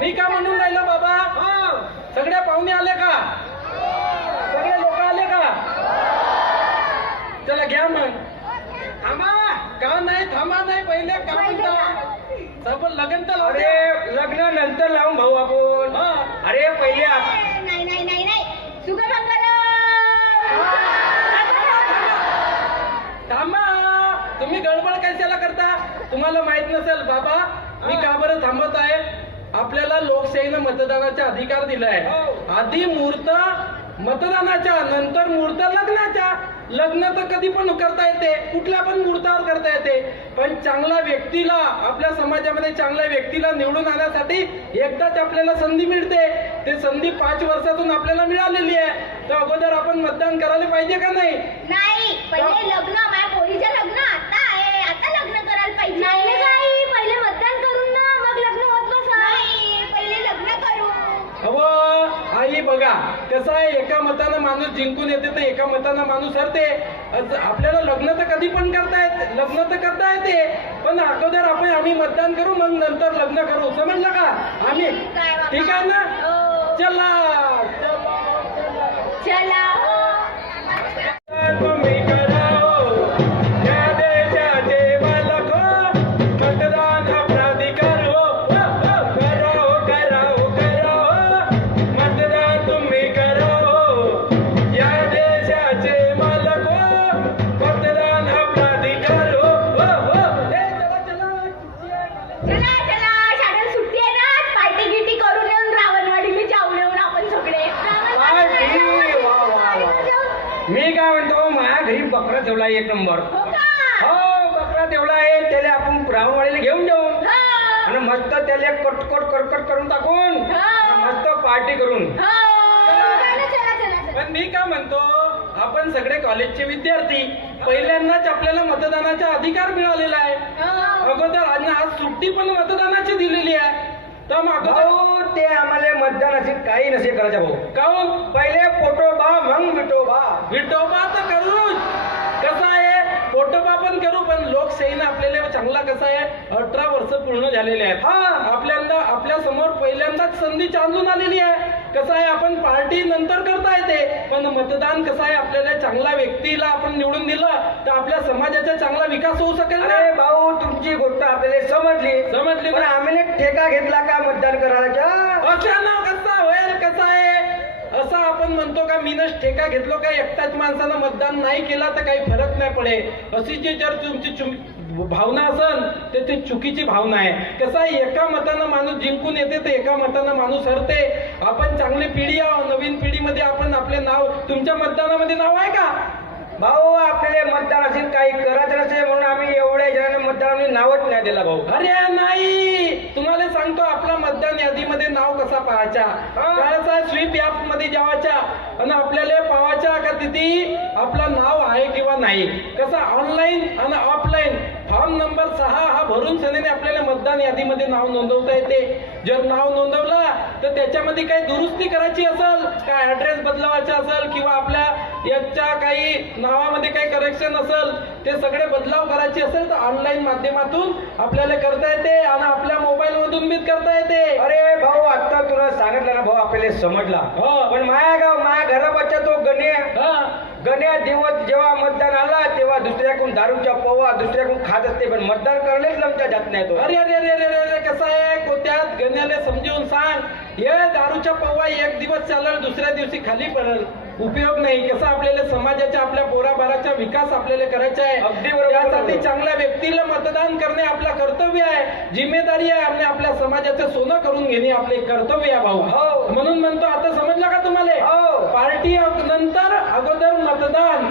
मी का म्हणून राहिलो बाबा? सगळे पाहुणे आले का? सगळे लोक आले का? चला घ्या मग. थांबा का नाही? थांबा नाही, पहिले का म्हणता? सब लग्न तर अरे लग्न नंतर लावून भाऊ आपण. अरे पहिले नाही नाही नाही नाही सुगमंगल. थांबा, तुम्ही गडबड कशाला करता? तुम्हाला माहित नसेल बाबा मी का बरं थांबत आहे? आपल्याला लोकशाहीनं मतदानाचा अधिकार दिलाय. आधी मुहूर्त मतदानाच्या, नंतर मुहूर्त लग्नाच्या. लग्न तर कधी पण करता येते, कुठल्या पण मुहूर्तावर करता येते, पण चांगल्या व्यक्तीला, आपल्या समाजामध्ये चांगल्या व्यक्तीला निवडून आणण्यासाठी एकदाच आपल्याला संधी मिळते. ते संधी 5 वर्षातून आपल्याला मिळालेली आहे. तर अगोदर आपण मतदान करायला पाहिजे का नाही? नाही, पहिले लग्न. माझ्या पोरीचं लग्न आता आहे, आता लग्न करायला पाहिजे. नाही काही, पहिले मतदान करून ना मग लग्न होत बसा. नाही, पहिले लग्न करू. अहो आई बघा कसं आहे, एका मतानं माणूस जिंकून येते तर एका मतानं माणूस हरते. आपल्याला लग्न तर कधी पण करता येते, लग्न तर करता येते, पण अगोदर आम्ही मतदान करू, मग नंतर लग्न करू. समजलं का? आम्ही ठीक आहे ना? चला चला तुम्ही कराओ या देशाचे मालक हो, मतदान हा प्राधिकार हो. कराओ कराओ कराओ मतदान तुम्ही कराओ या देशाचे मालक हो, मतदान हा प्राधिकार हो. चला चला, शाळेत सुट्टी आहे ना, पार्टी गिटी करून येऊन रावणवाडीला जाऊन येऊन आपण सगळे. मी काय म्हणतो, माझ्या घरी बकरा ठेवला 1 नंबर. हो का? हो बकरा ठेवला आहे, त्याला आपण रावणवाडीला घेऊन जाऊ हो. आणि मस्त त्याला कटकट करकट करून टाकून मस्त पार्टी करून. हो. चला चला चला. पण मी का म्हणतो, आपण सगळे कॉलेजचे विद्यार्थी, पहिल्यांदाच आपल्याला मतदानाचा अधिकार मिळालेला आहे. अगोदर आज सुट्टी पण मतदानाची दिलेली आहे. तर मग अगोदर भाऊ ते आम्हाला मतदानाचे काही नसे करायचं भाऊ. काहून? पहिले फोटोबा मग विठोबा. विठोबा तर करूच, कसं आहे पोटोबा पण करू, पण लोकशाहीनं आपल्याला चांगला कसं आहे 18 वर्ष पूर्ण झालेले आहेत. आपल्या समोर पहिल्यांदाच संधी चालून आलेली आहे. कसं आहे, आपण पार्टी नंतर करता येते, पण मतदान कसं आहे, आपल्याला चांगल्या व्यक्तीला आपण निवडून दिलं तर आपल्या समाजाचा चांगला विकास होऊ शकेल. अरे भाऊ तुमची गोष्ट आपल्याला समजली पण आम्ही ठेका घेतला का मतदान करायचा? असं ना कसं होईल? कसं आहे, असं आपण म्हणतो का मीनच ठेका घेतलो का एकटाच माणसानं मतदान नाही केला तर काही फरक नाही पडे, अशी जी जर तुमची भावना असेल तर ती चुकीची भावना आहे. कसं आहे, एका मतानं माणूस जिंकून येते तर एका मतानं माणूस हरते. आपण चांगली पिढी आहो, नवीन पिढीमध्ये आपण आपले नाव, तुमच्या मतदानामध्ये नाव आहे का? भाऊ आपल्याला मतदान असेल काही करायचं नसेल म्हणून आम्ही एवढ्या जणांना मतदानाने नावच नाही दिला भाऊ. अरे नाही, तुम्हाला सांगतो आपला मतदान यादीमध्ये नाव कसा पाहायचा. काय स्वीप ऍप मध्ये जावायचा आणि आपल्याला पाहायचा का तिथे आपलं नाव आहे किंवा नाही. कसा ऑनलाईन आणि ऑफलाईन फॉर्म नंबर 6 हा भरून सनेने आपल्याला मतदान यादीमध्ये नाव नोंदवता येते. जर नाव नोंदवला तर त्याच्यामध्ये काही दुरुस्ती करायची असेल, काय ऍड्रेस बदलावायचा असेल किंवा आपल्या याच्या काही नावामध्ये काही करेक्शन असेल, ते सगळे बदलाव करायचे असेल तर ऑनलाईन माध्यमातून आपल्याला करता येते आणि आपल्या मोबाईल मधून बी करता येते. अरे भाऊ आता तुला सांगितलं ना भाऊ आपल्याला समजला. पण माझ्या घराबाच्या तो गण्या दिवस जेव्हा मतदान आला तेव्हा दुसऱ्याकडून दारूच्या पवा दुसऱ्याकडून खात असते, पण मतदान करण्याच लमच्या जात नाही तो. अरे अरे अरे अरे अरे कसं आहे, कोत्यात गण्याला समजून सांग, हे दारूच्या पवा 1 दिवस चालल, दुसऱ्या दिवशी खाली पडल, उपयोग नाही. कसं आपल्याला समाजाच्या, आपल्या पोराबाराचा विकास आपल्याला करायचा आहे. अगदी बरोबर. त्यासाठी चांगल्या व्यक्तीला मतदान करणे आपलं कर्तव्य आहे, जिम्मेदारी आहे. आपल्या समाजाचं सोनं करून घेणे आपले कर्तव्य आहे भाऊ. म्हणून म्हणतो, आता समजलं का तुम्हाला? पार्टी नंतर अगोदर मतदान.